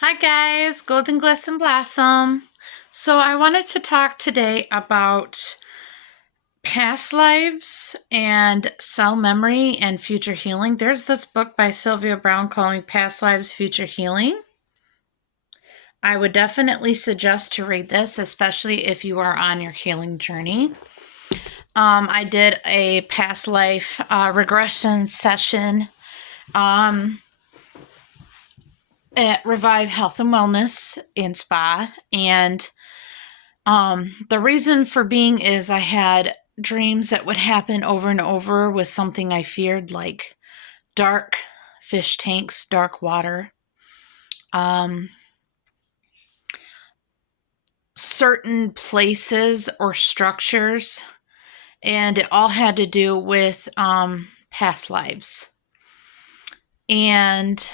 Hi guys, Golden Glisten Blossom. So I wanted to talk today about past lives and cell memory and future healing. There's this book by Sylvia Browne called Past Lives, Future Healing. I would definitely suggest to read this, especially if you are on your healing journey. I did a past life regression session at Revive Health and Wellness in Spa, and the reason for being is I had dreams that would happen over and over with something I feared, like dark fish tanks, dark water, um, certain places or structures, and it all had to do with past lives. And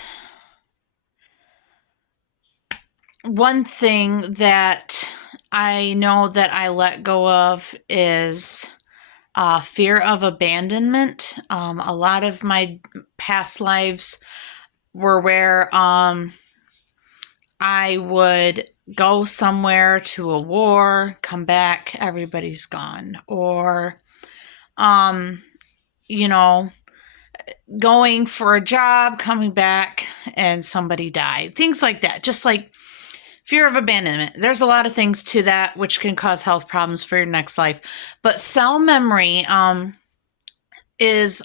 one thing that I know that I let go of is fear of abandonment. A lot of my past lives were where I would go somewhere to a war, come back, everybody's gone. Or, um, you know, going for a job, coming back, and somebody died. Things like that. Just like fear of abandonment. There's a lot of things to that which can cause health problems for your next life. But cell memory is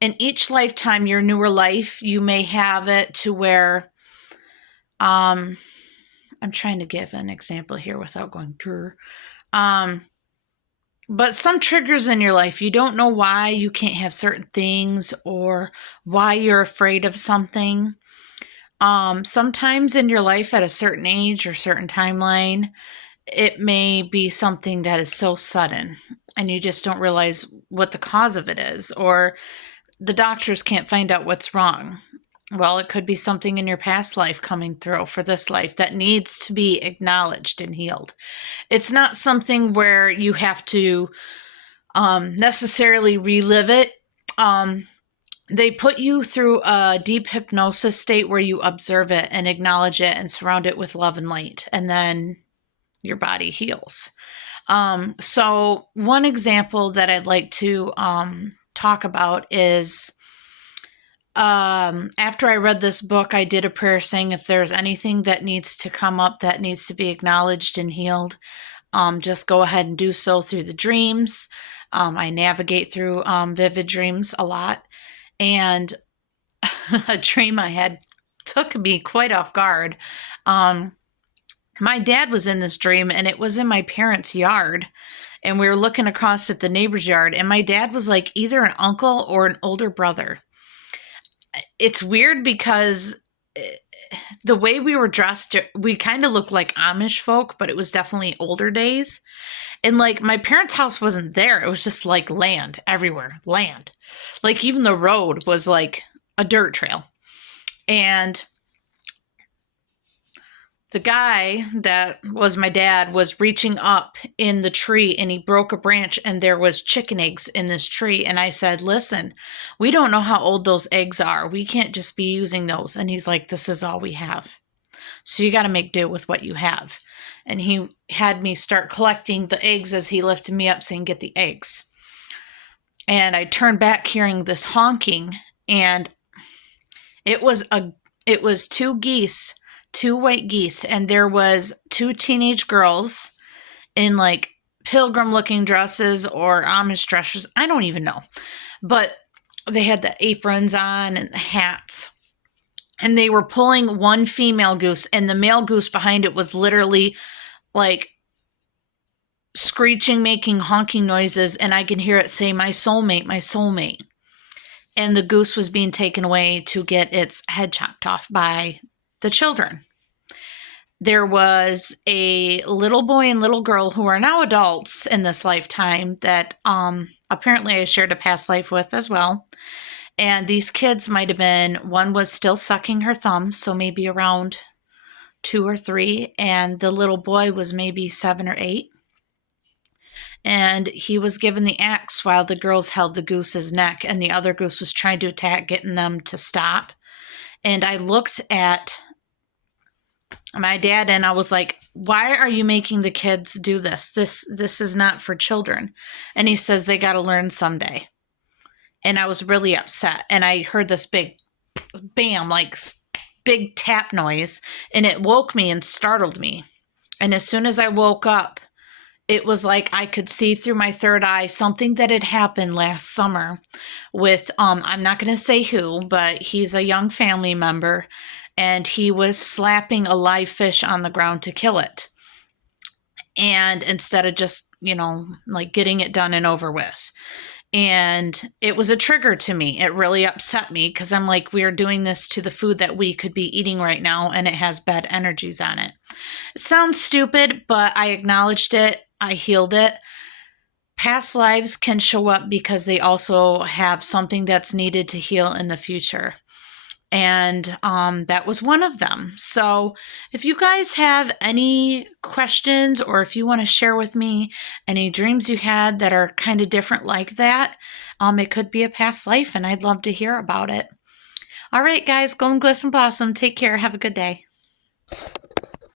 in each lifetime, your newer life, you may have it to where, I'm trying to give an example here without going through. But some triggers in your life, you don't know why you can't have certain things or why you're afraid of something. Sometimes in your life at a certain age or certain timeline, it may be something that is so sudden and you just don't realize what the cause of it is, or the doctors can't find out what's wrong. Well, it could be something in your past life coming through for this life that needs to be acknowledged and healed. It's not something where you have to necessarily relive it. They put you through a deep hypnosis state where you observe it and acknowledge it and surround it with love and light, and then your body heals. So, one example that I'd like to talk about is after I read this book, I did a prayer saying if there's anything that needs to come up that needs to be acknowledged and healed, just go ahead and do so through the dreams. I navigate through vivid dreams a lot. And a dream I had took me quite off guard. My dad was in this dream, and it was in my parents' yard. And we were looking across at the neighbor's yard, and my dad was like either an uncle or an older brother. It's weird because the way we were dressed, we kind of looked like Amish folk, but it was definitely older days. And like my parents' house wasn't there. It was just like land everywhere, land. Like even the road was like a dirt trail. And the guy that was my dad was reaching up in the tree and he broke a branch and there was chicken eggs in this tree. And I said, listen, we don't know how old those eggs are. We can't just be using those. And he's like, this is all we have. So you got to make do with what you have. And he had me start collecting the eggs as he lifted me up saying, get the eggs. And I turned back hearing this honking, and it was two white geese, and there was two teenage girls in like pilgrim looking dresses or Amish dresses. I don't even know. But they had the aprons on and the hats. And they were pulling one female goose, and the male goose behind it was literally like screeching, making honking noises, and I can hear it say, my soulmate, my soulmate. And the goose was being taken away to get its head chopped off by the children. There was a little boy and little girl who are now adults in this lifetime that apparently I shared a past life with as well. And these kids might have been, one was still sucking her thumb, so maybe around 2 or 3, and the little boy was maybe 7 or 8. And he was given the axe while the girls held the goose's neck, and the other goose was trying to attack, getting them to stop. And I looked at my dad, and I was like, why are you making the kids do this? This is not for children. And he says they got to learn someday. And I was really upset. And I heard this big bam, like big tap noise, and it woke me and startled me. And as soon as I woke up, it was like I could see through my third eye something that had happened last summer with I'm not going to say who, but he's a young family member, and he was slapping a live fish on the ground to kill it. And instead of just, like getting it done and over with. And it was a trigger to me. It really upset me because I'm like, we are doing this to the food that we could be eating right now, and it has bad energies on it. It sounds stupid, but I acknowledged it. I healed it. Past lives can show up because they also have something that's needed to heal in the future. And that was one of them. So if you guys have any questions, or if you want to share with me any dreams you had that are kind of different like that, it could be a past life, and I'd love to hear about it. All right, guys, go and glisten blossom. Take care. Have a good day.